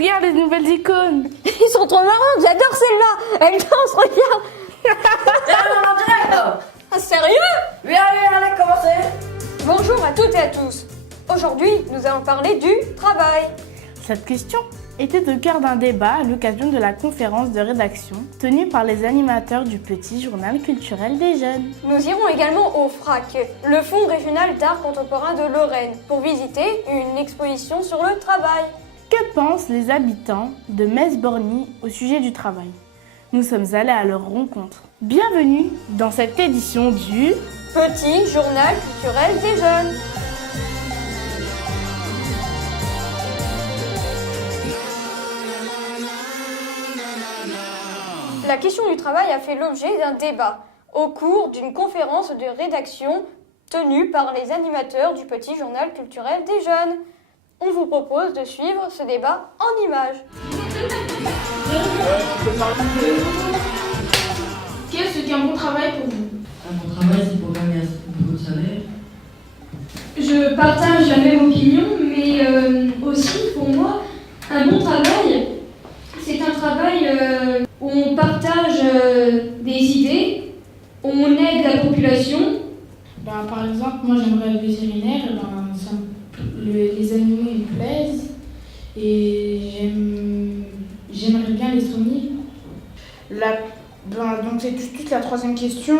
Regarde les nouvelles icônes. Ils sont trop marrants, j'adore celle-là. Elle danse, regarde. En direct là. Ah, sérieux? Oui, allez, commencez. Bonjour à toutes et à tous. Aujourd'hui, nous allons parler du travail. Cette question était au cœur d'un débat à l'occasion de la conférence de rédaction tenue par les animateurs du petit journal culturel des jeunes. Nous irons également au FRAC, le Fonds régional d'art contemporain de Lorraine, pour visiter une exposition sur le travail. Que pensent les habitants de Metz-Borny au sujet du travail? Nous sommes allés à leur rencontre. Bienvenue dans cette édition du Petit journal culturel des jeunes. La question du travail a fait l'objet d'un débat au cours d'une conférence de rédaction tenue par les animateurs du Petit journal culturel des jeunes. On vous propose de suivre ce débat en images. Qu'est-ce qu'un bon travail pour vous? Un bon travail, c'est pour gagner beaucoup de salaire. Je partage la même opinion, mais aussi pour moi, un bon travail, c'est un travail où on partage des idées, on aide la population. Par exemple, moi j'aimerais être vétérinaire, les animaux ils me plaisent et j'aimerais bien les soigner. Donc c'est tout de suite la troisième question.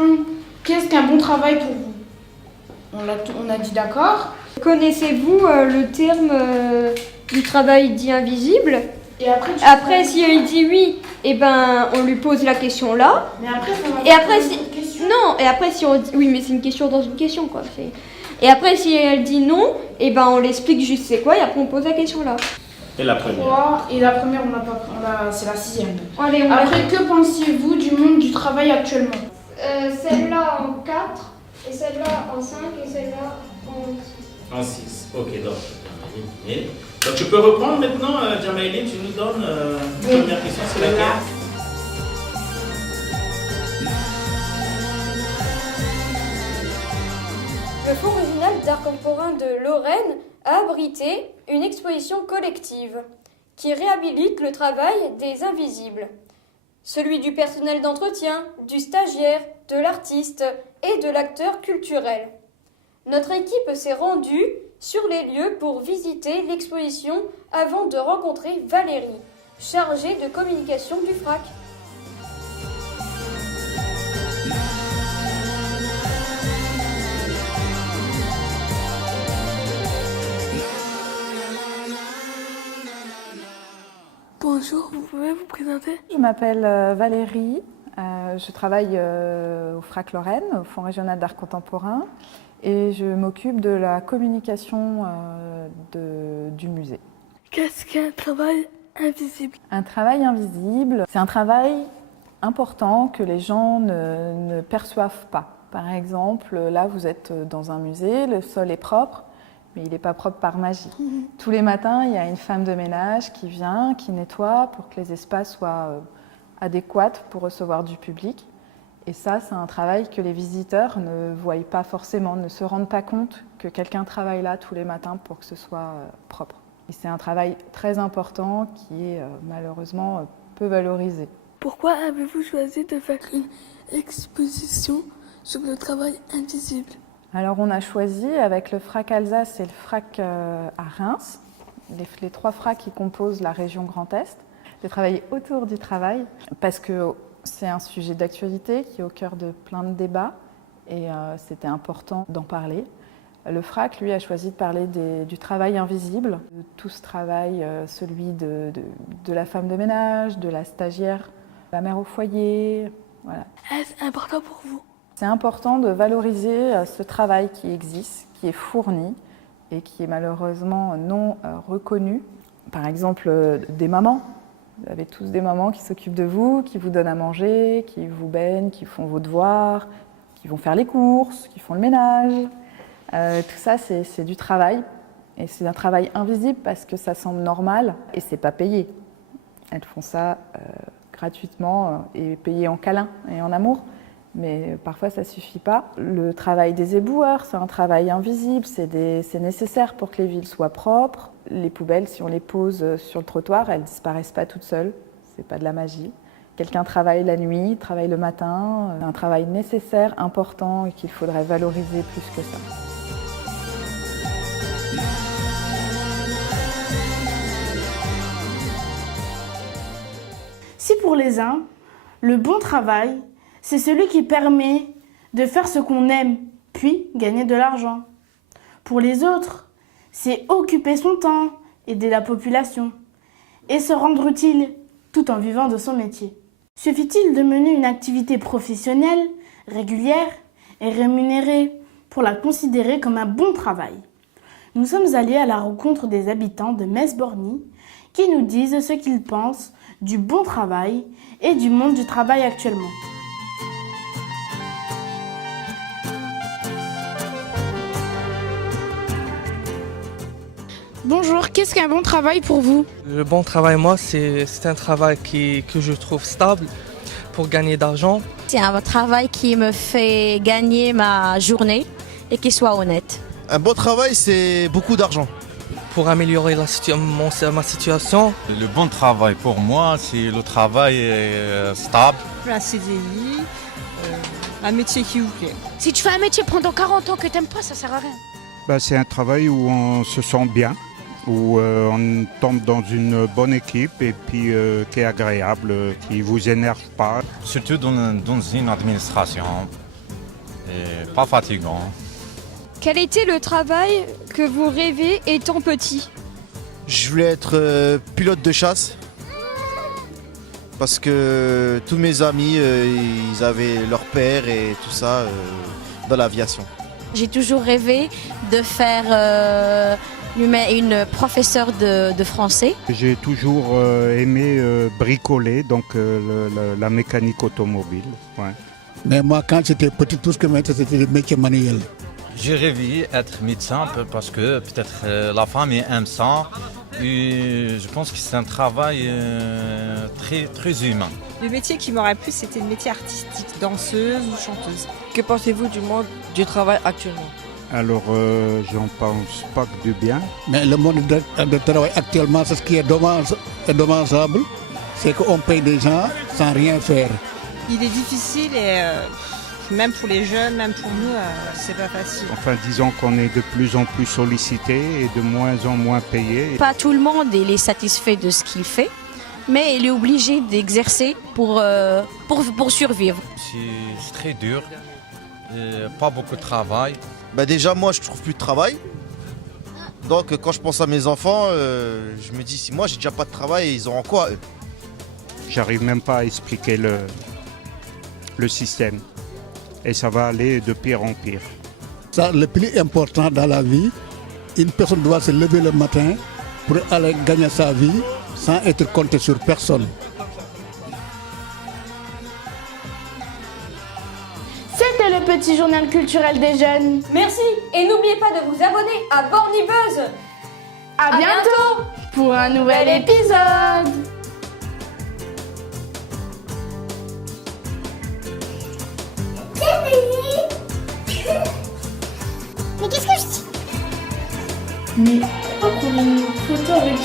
Qu'est-ce qu'un bon travail pour vous? On a dit d'accord. Connaissez-vous le terme du travail dit invisible? Et après, Après, si elle dit oui, eh ben, on lui pose la question là. Mais après, Et après, si on dit oui, mais c'est une question dans une question quoi. Et après, si elle dit non, eh ben, on l'explique juste c'est quoi et après on pose la question là. Et la première? Et la première, c'est la sixième. Allez, Après, que pensiez-vous du monde du travail actuellement? Celle-là en 4, et celle-là en 5, et celle-là en 6. En 6. Ok, donc, Jamaïline. Donc, tu peux reprendre maintenant, Jamaïline, tu nous donnes la première question, c'est laquelle? Le Fonds régional d'art contemporain de Lorraine a abrité une exposition collective qui réhabilite le travail des invisibles. Celui du personnel d'entretien, du stagiaire, de l'artiste et de l'acteur culturel. Notre équipe s'est rendue sur les lieux pour visiter l'exposition avant de rencontrer Valérie, chargée de communication du FRAC. Bonjour, vous pouvez vous présenter? Je m'appelle Valérie, je travaille au FRAC Lorraine, au Fonds régional d'art contemporain, et je m'occupe de la communication du musée. Qu'est-ce qu'un travail invisible? Un travail invisible, c'est un travail important que les gens ne perçoivent pas. Par exemple, là vous êtes dans un musée, le sol est propre, mais il n'est pas propre par magie. Tous les matins, il y a une femme de ménage qui vient, qui nettoie pour que les espaces soient adéquats pour recevoir du public. Et ça, c'est un travail que les visiteurs ne voient pas forcément, ne se rendent pas compte que quelqu'un travaille là tous les matins pour que ce soit propre. Et c'est un travail très important qui est malheureusement peu valorisé. Pourquoi avez-vous choisi de faire une exposition sur le travail invisible? Alors on a choisi avec le FRAC Alsace et le FRAC à Reims, les trois FRAC qui composent la région Grand Est, de travailler autour du travail parce que c'est un sujet d'actualité qui est au cœur de plein de débats et c'était important d'en parler. Le FRAC, lui, a choisi de parler du travail invisible, de tout ce travail, celui de la femme de ménage, de la stagiaire, la mère au foyer, voilà. Est-ce important pour vous? C'est important de valoriser ce travail qui existe, qui est fourni et qui est malheureusement non reconnu. Par exemple, des mamans. Vous avez tous des mamans qui s'occupent de vous, qui vous donnent à manger, qui vous baignent, qui font vos devoirs, qui vont faire les courses, qui font le ménage. Tout ça, c'est du travail. Et c'est un travail invisible parce que ça semble normal et c'est pas payé. Elles font ça gratuitement et payé en câlin et en amour. Mais parfois, ça ne suffit pas. Le travail des éboueurs, c'est un travail invisible, c'est nécessaire pour que les villes soient propres. Les poubelles, si on les pose sur le trottoir, elles ne disparaissent pas toutes seules, ce n'est pas de la magie. Quelqu'un travaille la nuit, travaille le matin, un travail nécessaire, important et qu'il faudrait valoriser plus que ça. Si pour les uns, le bon travail, c'est celui qui permet de faire ce qu'on aime, puis gagner de l'argent. Pour les autres, c'est occuper son temps, aider la population et se rendre utile tout en vivant de son métier. Suffit-il de mener une activité professionnelle, régulière et rémunérée pour la considérer comme un bon travail? Nous sommes allés à la rencontre des habitants de Metz-Borny qui nous disent ce qu'ils pensent du bon travail et du monde du travail actuellement. Bonjour, qu'est-ce qu'un bon travail pour vous? Le bon travail, moi, c'est un travail que je trouve stable pour gagner d'argent. C'est un travail qui me fait gagner ma journée et qui soit honnête. Un bon travail, c'est beaucoup d'argent. Pour améliorer ma situation. Le bon travail pour moi, c'est le travail stable. Un CDI, un métier qui vous plaît. Si tu fais un métier pendant 40 ans que t'aimes pas, ça sert à rien. C'est un travail où on se sent bien, où on tombe dans une bonne équipe et puis qui est agréable, qui ne vous énerve pas. Surtout dans une administration, et pas fatigant. Quel était le travail que vous rêvez étant petit? Je voulais être pilote de chasse parce que tous mes amis, ils avaient leur père et tout ça dans l'aviation. J'ai toujours rêvé de faire une professeure de français. J'ai toujours aimé bricoler, donc la mécanique automobile. Ouais. Mais moi, quand j'étais petit, tout ce que je mettais, c'était le métier manuel. J'ai rêvé être médecin parce que peut-être la famille aime ça. Et je pense que c'est un travail très humain. Le métier qui m'aurait plu, c'était le métier artistique, danseuse ou chanteuse. Que pensez-vous du monde du travail actuellement? Alors, j'en pense pas que du bien. Mais le monde du travail actuellement, c'est ce qui est dommageable, c'est qu'on paye des gens sans rien faire. Il est difficile et même pour les jeunes, même pour nous, c'est pas facile. Enfin, disons qu'on est de plus en plus sollicité et de moins en moins payé. Pas tout le monde il est satisfait de ce qu'il fait, mais il est obligé d'exercer pour survivre. C'est très dur, pas beaucoup de travail. Déjà, moi, je trouve plus de travail. Donc, quand je pense à mes enfants, je me dis, si moi, j'ai déjà pas de travail, ils auront quoi, eux? J'arrive même pas à expliquer le système. Et ça va aller de pire en pire. Ça, le plus important dans la vie, une personne doit se lever le matin pour aller gagner sa vie sans être compté sur personne. C'était le petit journal culturel des jeunes. Merci et n'oubliez pas de vous abonner à Borny Buzz. À bientôt pour un nouvel épisode. Mais qu'est-ce que je dis? Mais pourquoi prendre une photo avec...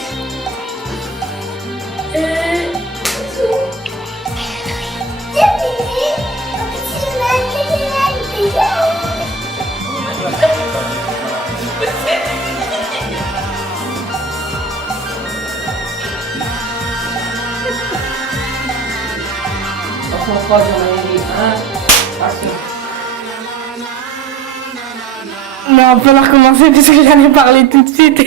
Mais on peut la recommencer puisque j'allais parler tout de suite.